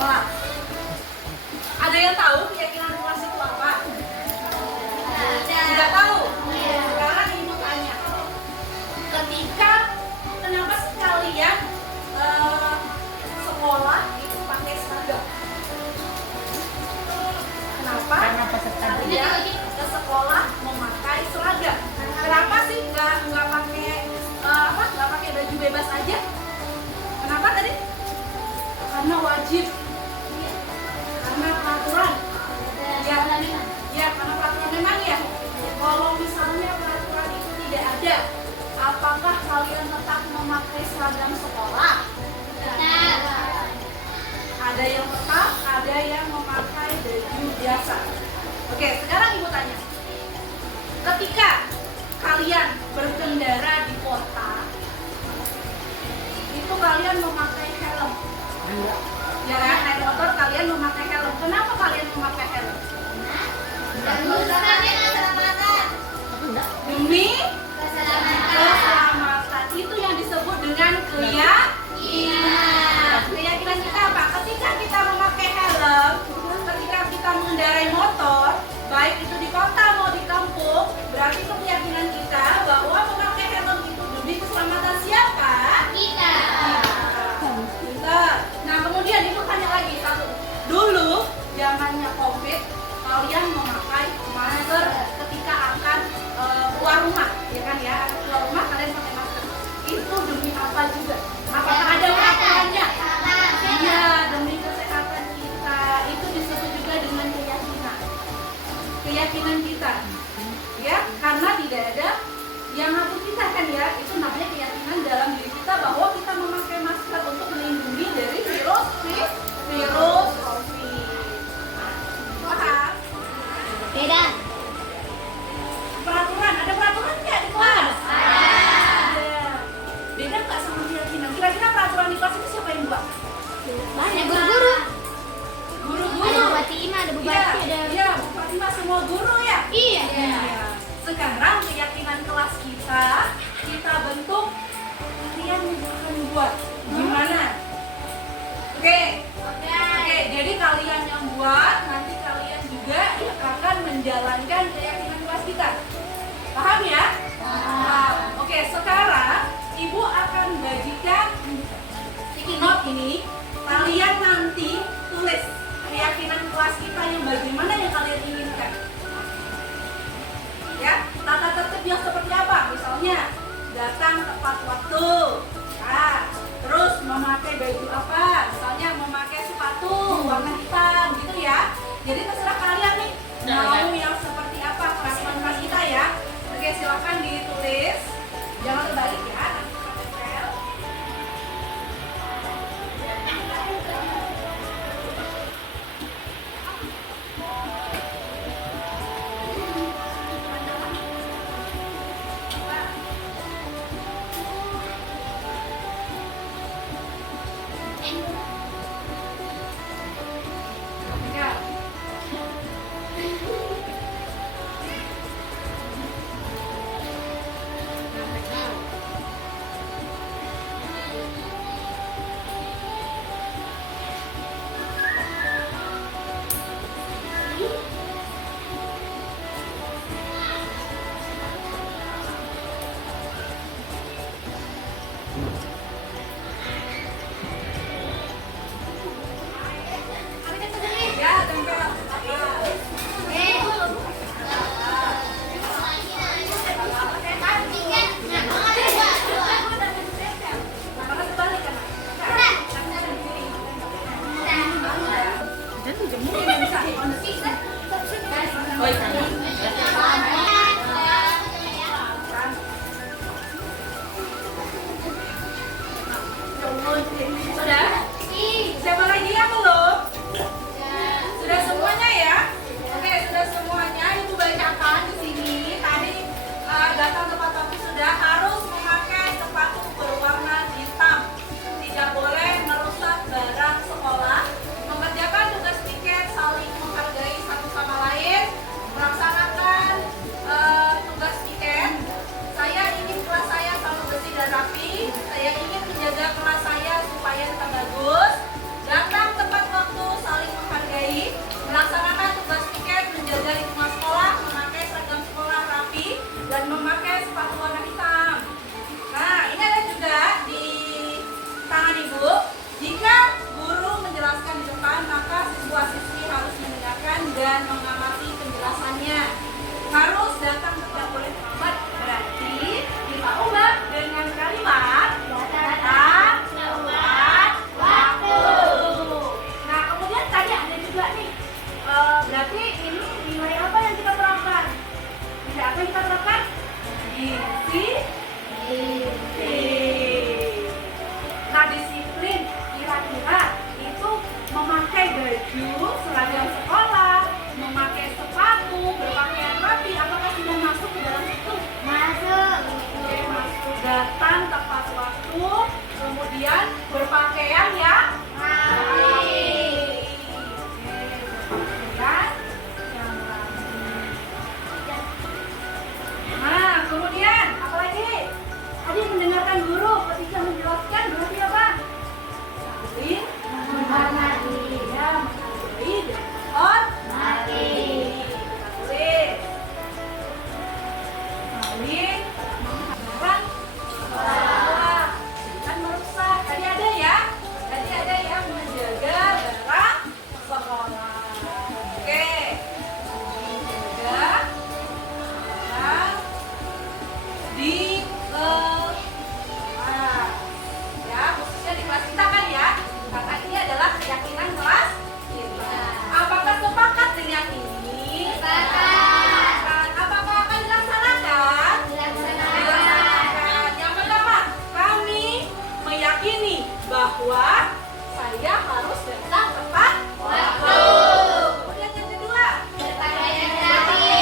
Kelak. Ada yang tahu keyakinan kelas itu apa? Tidak tahu? Sekarang ibu tanya. Ketika, kenapa sih kalian sekolah itu pakai seragam? Kenapa? Karena peserta Kalian ke sekolah memakai seragam. Kenapa sih nggak pakai nggak pakai baju bebas aja? Kenapa tadi? Karena wajib. Karena peraturan. Ya, karena peraturan memang ya. Kalau misalnya peraturan itu tidak ada, apakah kalian tetap memakai seragam sekolah? Ada yang tetap, ada yang memakai baju biasa. Oke, sekarang ibu tanya. Ketika kalian berkendara di kota, itu kalian memakai helm. Ya kan, naik motor kalian memakai helm. Kenapa kalian memakai helm? Demi keselamatan. Itu yang disebut dengan keyakinan. Keyakinan kita apa? Ketika kita memakai helm, ketika kita mengendarai motor, baik itu di kota mau di kampung, berarti keyakinan kita bahwa memakai helm itu demi keselamatan siapa? Kita. Nah, kemudian ibu tanya lagi satu. Dulu zamannya COVID, kalian memakai masker ketika akan keluar rumah, ya kan ya? Keluar rumah kalian pakai masker. Itu demi apa juga? Apakah ada peraturannya? Iya, demi kesehatan kita. Itu disebut juga dengan keyakinan. Keyakinan kita, ya, karena tidak ada yang ngatur kita kan ya. Itu namanya keyakinan dalam diri kita bahwa kita memakai masker untuk melindungi dari virus COVID. Paham? Beda. Peraturan, ada peraturan nggak di kelas? Ada. Beda nggak sama keyakinan? Kira-kira peraturan itu sepatu warna hitam. Nah, ini ada juga di tangan ibu. Jika guru menjelaskan di depan, maka siswa-siswi harus mendengarkan dan mengamati penjelasannya. Harus datang, tidak boleh terlambat. Berarti kita ubah dengan kalimat datang tepat waktu. Nah, kemudian tadi ada juga nih. Berarti ini nilai apa yang kita terapkan? Nilai apa yang kita terapkan? Disiplin. Nah, disiplin kira-kira itu memakai baju seragam sekolah, memakai sepatu, berpakaian rapi. Apakah sudah masuk ke dalam itu? Masuk. Oke, masuk. Datang tepat waktu, kemudian berpakaian ya rapi. Nah, kemudian apa lagi? Tadi mendengarkan guru ketika menjelaskan berarti apa? Saling menghormati. Ya, menghargai dan menghormati. Kita tulis. Saling menghargai sekolah. Jangan merusak. Tadi ada ya? Tadi ada yang menjaga barang sekolah. Oke. Menjaga barang di kelas, ya khususnya di kelas kita kan ya, karena ini adalah keyakinan kelas kita. Apakah sepakat dengan ini? Sepakat. Apakah akan dilaksanakan? Dilaksanakan. Yang pertama, kami meyakini bahwa saya harus datang tepat waktu. Kemudian yang kedua, Berpakaian rapi.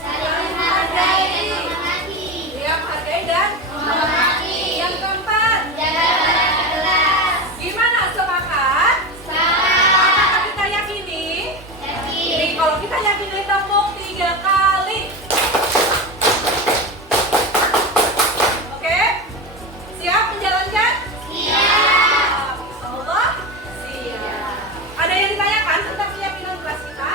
Saling menghargai dan menghormati. dia menghargai dan Menghormati. yang keempat, Menjaga barang di kelas. gimana sepakat? Sepakat. Apakah kita yakini? Yakin. Nih, kalau kita yakini tepuk 3 kali. Oke? Siap menjalankan? Siap. Insyaallah siap. Ada yang ditanyakan tentang keyakinan kelas kita?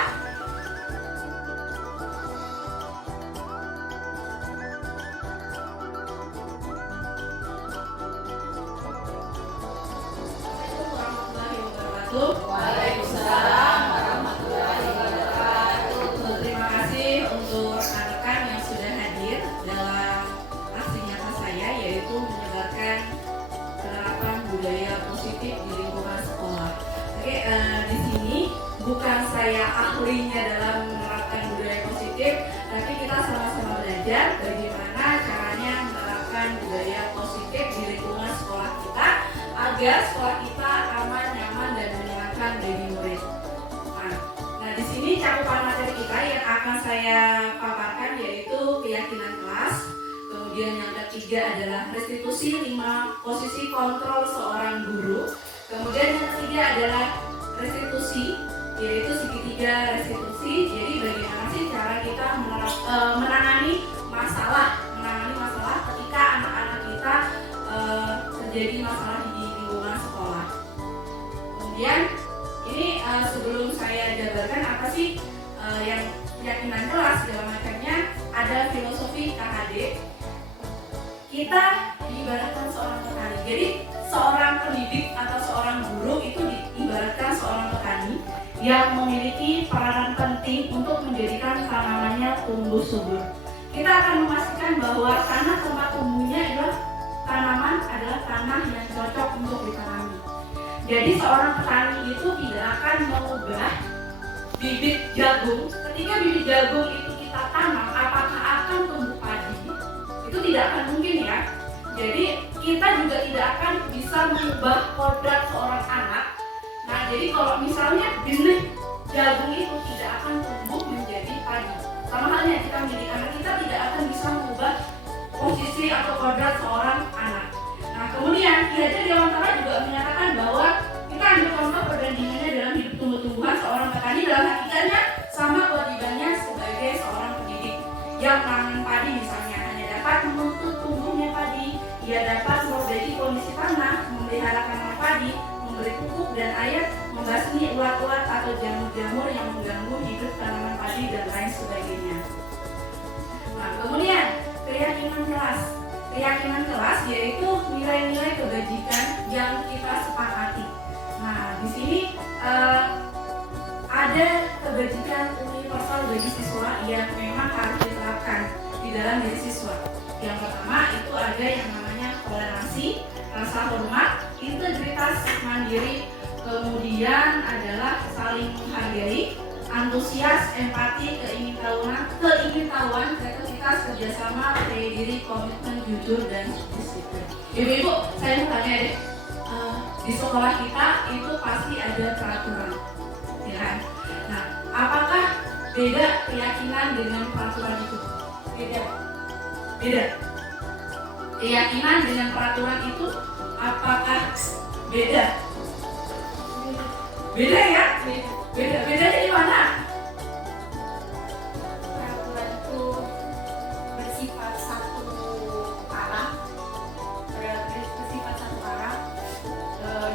Waalaikumsalam warahmatullahi wabarakatuh. Terima kasih untuk rekan-rekan yang sudah hadir dalam aksi nyata saya, yaitu menyebarkan penerapan budaya positif di lingkungan sekolah. Oke, di sini bukan saya ahlinya dalam menerapkan budaya positif, tapi kita sama-sama belajar bagaimana caranya menerapkan budaya positif di lingkungan sekolah kita agar sekolah kita aman, nyaman, dan menyenangkan bagi murid. Nah, di sini cakupan materi kita yang akan saya paparkan yaitu keyakinan kelas. Kemudian yang ketiga adalah restitusi 5 posisi kontrol seorang guru. Kemudian yang ketiga adalah restitusi, yaitu segitiga restitusi. Jadi bagaimana sih cara kita menangani masalah ketika anak-anak kita terjadi masalah di lingkungan sekolah. Kemudian ini sebelum saya jabarkan apa sih yang keyakinan kelas segala macamnya, ada filosofi KHD. Kita diibaratkan seorang petani. Jadi seorang pendidik atau seorang guru itu diibaratkan seorang petani yang memiliki peranan penting untuk menjadikan tanamannya tumbuh subur. Kita akan memastikan bahwa tanah tempat tumbuhnya adalah tanaman adalah tanah yang cocok untuk ditanami. Jadi seorang petani itu tidak akan mengubah bibit jagung. Ketika bibit jagung itu kita tanam, apakah akan tumbuh padi? Itu tidak akan mungkin ya. Jadi kita juga tidak akan bisa mengubah kodrat seorang anak. Nah, jadi kalau misalnya benih jagung itu tidak akan tumbuh menjadi padi, sama halnya kita mendidik anak, kita tidak akan bisa mengubah posisi atau kodrat seorang anak. Nah, kemudian Ki Hajar Dewantara juga menyatakan bahwa kita ambil contoh perbandingannya dalam hidup tumbuh-tumbuhan seorang petani, dalam hakikatnya sama kewajibannya sebagai seorang pendidik yang menanam padi misalnya hanya dapat menuntut tumbuhnya padi, ia dapat memperbaiki kondisi tanah, memelihara tanaman padi, memberi pupuk dan air, membasmi ulat-ulat atau jamur-jamur yang mengganggu hidup tanaman padi dan lain sebagainya. Nah, kemudian keyakinan keyakinan kelas yaitu nilai-nilai kebajikan yang kita sepakati. Nah, di sini ada kebajikan universal bagi siswa yang memang harus diterapkan di dalam diri siswa. Yang pertama itu ada yang namanya toleransi, rasa hormat, integritas mandiri, kemudian adalah saling menghargai, antusias, empati, keingintahuan, kreativitas, kerjasama, percaya diri, komitmen, jujur, dan disiplin. Ibu-ibu, saya mau tanya deh, di sekolah kita itu pasti ada peraturan, ya kan? Nah, apakah beda keyakinan dengan peraturan itu? Beda. Keyakinan dengan peraturan itu apakah beda? Beda ya? Bedanya di mana? Peraturan itu bersifat satu arah,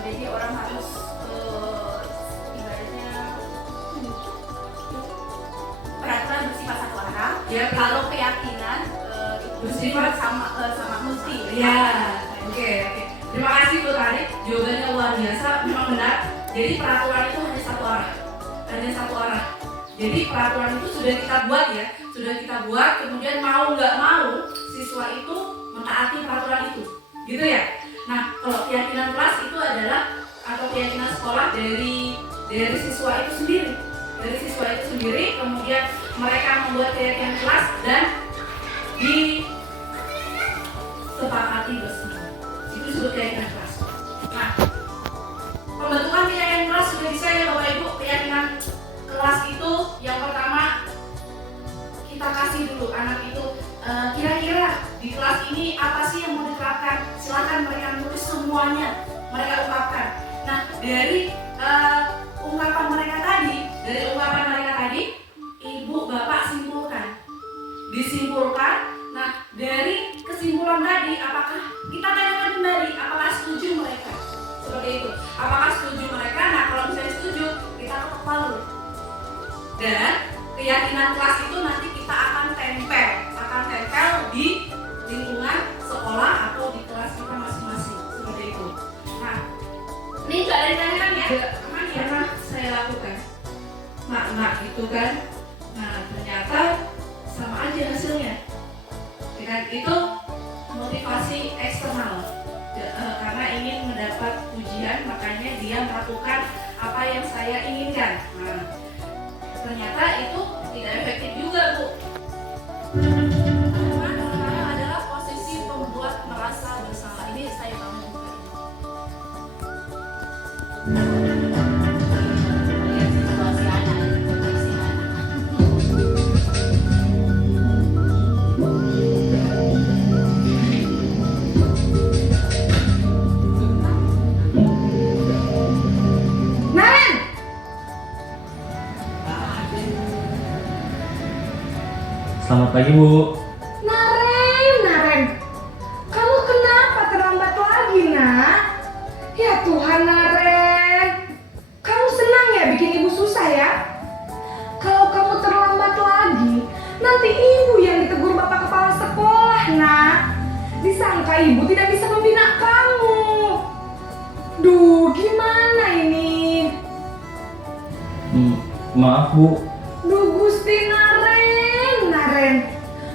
jadi orang harus ibaratnya peraturan bersifat satu arah. Ya, Kalau keyakinan itu bersifat sama mesti. ya. Oke. Terima kasih Bu Tarik, jawabannya luar biasa, memang benar. Jadi peraturan itu hanya satu arah. Jadi peraturan itu sudah kita buat, kemudian mau nggak mau siswa itu mentaati peraturan itu, gitu ya. Nah, kalau keyakinan kelas itu adalah atau keyakinan sekolah dari siswa itu sendiri, kemudian mereka membuat keyakinan kelas dan disepakati bersama. Itu disebut keyakinan kelas. Nah, pembentukan keyakinan kelas sudah bisa ya Bapak Ibu. Keyakinan kelas itu yang pertama kita kasih dulu anak itu kira-kira di kelas ini apa sih yang mau diterapkan. Silakan mereka nulis semuanya, mereka ungkapkan. Nah, dari ungkapan mereka tadi, Ibu Bapak disimpulkan. Nah, dari kesimpulan tadi, apakah kita tanyakan kembali apakah setuju mereka? Seperti itu. Apakah setuju mereka? Nah, kalau misalnya setuju, kita ketok palu. Dan keyakinan kelas itu nanti kita akan tempel di lingkungan sekolah atau di kelas kita masing-masing. Seperti itu. Nah, ini nggak ada ditanyakan ya? Pernah saya lakukan. Mak itu kan. Nah, ternyata sama aja hasilnya. Dengan itu motivasi eksternal. Karena ingin mendapat pujian, makanya dia melakukan apa yang saya inginkan. Nah, ternyata itu tidak efektif juga, Bu. Sekarang adalah posisi pembuat merasa bersalah. Ini saya bangun juga. Situasi anak, kondisi anak. Naren, Selamat pagi Bu. Naren, kamu kenapa terlambat lagi, nak? Ya Tuhan, Naren, kamu senang ya bikin ibu susah ya? Kalau kamu terlambat lagi, nanti ibu yang ditegur bapak kepala sekolah, nak. Disangka ibu tidak bisa membina kamu. Duh, gimana ini? Maaf Bu. Duh Gusti, Naren,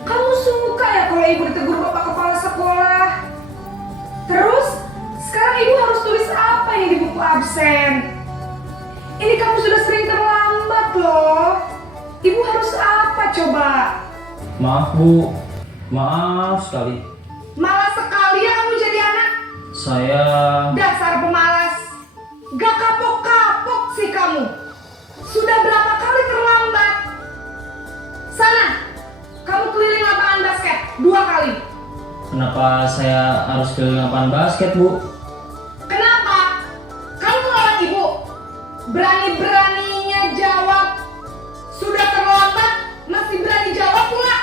kamu suka ya kalau ibu ditegur bapak kepala sekolah? Terus, sekarang ibu harus tulis apa ini di buku absen? Ini kamu sudah sering terlambat loh. Ibu harus apa coba? Maaf Bu. Maaf sekali. Malas sekali ya kamu jadi anak. Saya Dasar pemalas. Gak kapok-kapok sih kamu. Sudah berapa kali terlambat? Sana, kamu keliling lapangan basket 2 kali. Kenapa saya harus keliling lapangan basket Bu? Kenapa? Kamu melawan ibu. Berani-beraninya jawab. Sudah terlambat, masih berani jawab pula.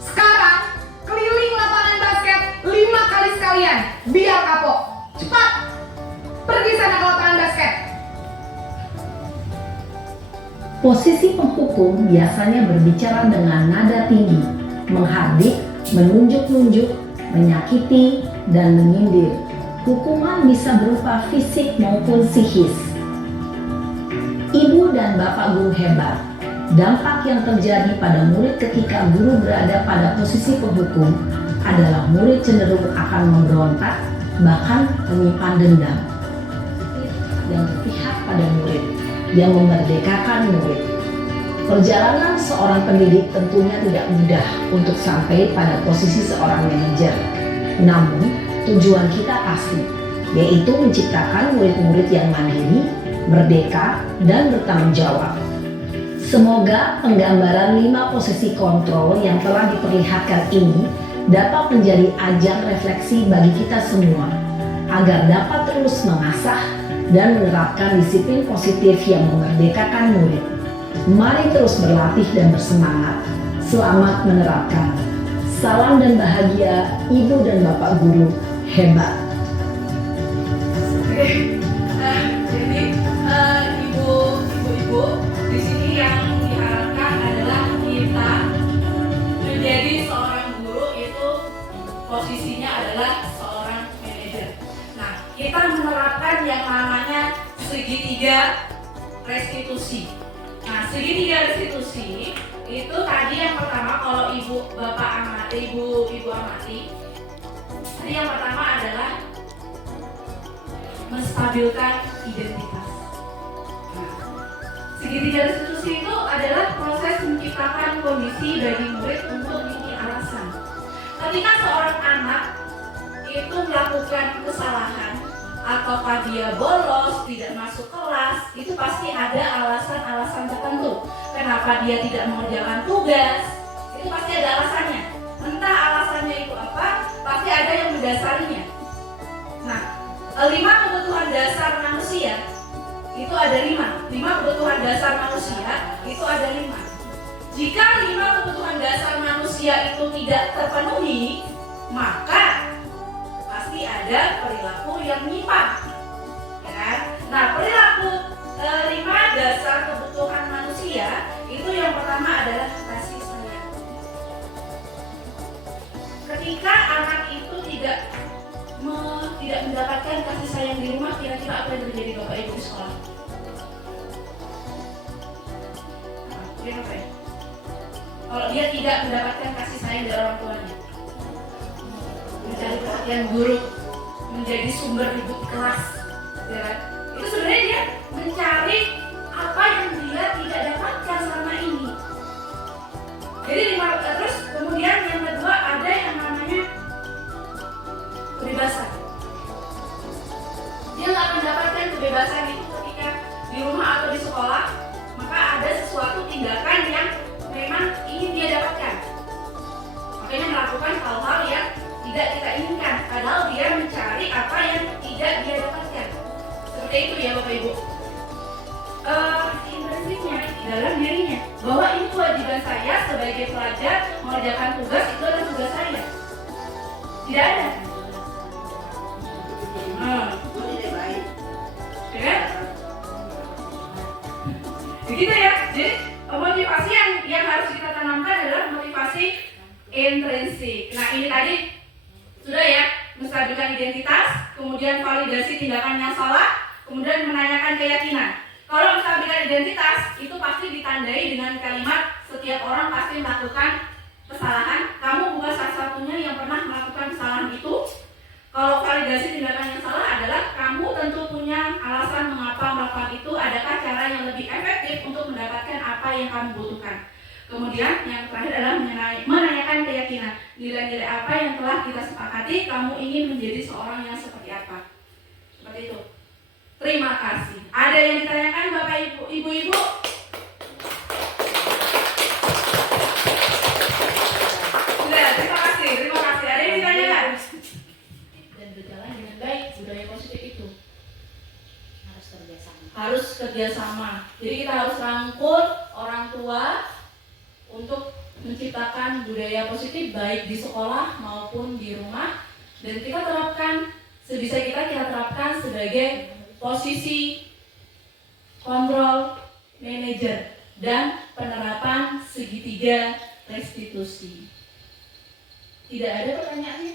Sekarang, keliling lapangan basket 5 kali sekalian. Biar kapok. Cepat. Pergi sana ke lapangan basket. Posisi penghukum biasanya berbicara dengan nada tinggi, menghardik, menunjuk-nunjuk, menyakiti, dan menyindir. Hukuman bisa berupa fisik maupun psikis. Ibu dan bapak guru hebat. Dampak yang terjadi pada murid ketika guru berada pada posisi penghukum adalah murid cenderung akan memberontak, bahkan menyimpan dendam. Yang berpihak pada murid, yang memerdekakan murid. Perjalanan seorang pendidik tentunya tidak mudah untuk sampai pada posisi seorang manajer. Namun, tujuan kita pasti, yaitu menciptakan murid-murid yang mandiri, merdeka, dan bertanggung jawab. Semoga penggambaran 5 posisi kontrol yang telah diperlihatkan ini dapat menjadi ajang refleksi bagi kita semua, agar dapat terus mengasah dan menerapkan disiplin positif yang memerdekakan murid. Mari terus berlatih dan bersemangat. Selamat menerapkan. Salam dan bahagia Ibu dan Bapak Guru hebat. Jadi ibu-ibu di sini yang diharapkan adalah kita menjadi seorang guru itu posisinya adalah seorang manajer. Nah, kita menerapkan yang namanya segitiga restitusi. Nah, segitiga restitusi itu tadi yang pertama, kalau ibu amati, tadi yang pertama adalah menstabilkan identitas. Nah, segitiga restitusi itu adalah proses menciptakan kondisi bagi murid untuk memiliki alasan. Ketika seorang anak itu melakukan kesalahan, ataukah dia bolos, tidak masuk kelas, itu pasti ada alasan-alasan tertentu. Kenapa dia tidak mengerjakan tugas, itu pasti ada alasannya. Entah alasannya itu apa, pasti ada yang mendasarinya. Nah, 5 kebutuhan dasar manusia itu ada 5 kebutuhan dasar manusia itu ada 5. Jika 5 kebutuhan dasar manusia itu tidak terpenuhi, maka pasti ada perilaku yang menyimpang, ya kan? Nah, perilaku 5 dasar kebutuhan manusia itu yang pertama adalah kasih sayang. Ketika anak itu tidak mendapatkan kasih sayang di rumah, kira-kira apa yang terjadi Bapak Ibu di sekolah? Nah, apa ya? Kalau dia tidak mendapatkan kasih sayang dari orang tuanya, mencari perhatian guru, menjadi sumber ribut kelas, ya kan? Itu sebenarnya dia mencari apa yang dia tidak dapatkan selama ini. Jadi terus kemudian yang kedua ada yang namanya kebebasan. Dia nggak mendapatkan kebebasan itu ketika di rumah atau di sekolah, maka ada sesuatu tindakan yang memang ingin dia dapatkan. Makanya melakukan hal-hal yang tidak kita inginkan, padahal dia mencari apa yang tidak dia dapatkan. Seperti itu ya Bapak Ibu. Intrinsipnya dalam dirinya bahwa ini kewajiban saya sebagai pelajar mengerjakan tugas, itu adalah tugas saya. Tidak ada. Ya. Begitu ya. Jadi motivasi yang harus kita tanamkan adalah motivasi intrinsik. Nah, ini tadi sudah ya, menstabilkan identitas, kemudian validasi tindakan yang salah, kemudian menanyakan keyakinan. Kalau menstabilkan identitas itu pasti ditandai dengan kalimat setiap orang pasti melakukan kesalahan. Kamu bukan satu-satunya yang pernah melakukan kesalahan itu. Kalau validasi tindakan yang salah adalah kamu tentu punya alasan mengapa melakukan itu. Adakah cara yang lebih efektif untuk mendapatkan apa yang kamu butuhkan? Kemudian yang terakhir adalah menanyakan keyakinan. Nilai-nilai apa yang telah kita sepakati, kamu ingin menjadi seorang yang seperti apa? Seperti itu. Terima kasih. Ada yang ditanyakan Bapak Ibu, Ibu-ibu? Sudah, terima kasih. Ada yang ditanyakan? Dan berjalan dengan baik, budaya positif itu harus kerjasama. Jadi kita harus rangkul orang tua untuk menciptakan budaya positif baik di sekolah maupun di rumah, dan kita terapkan sebisa kita terapkan sebagai posisi kontrol manajer dan penerapan segitiga restitusi. Tidak ada pertanyaannya?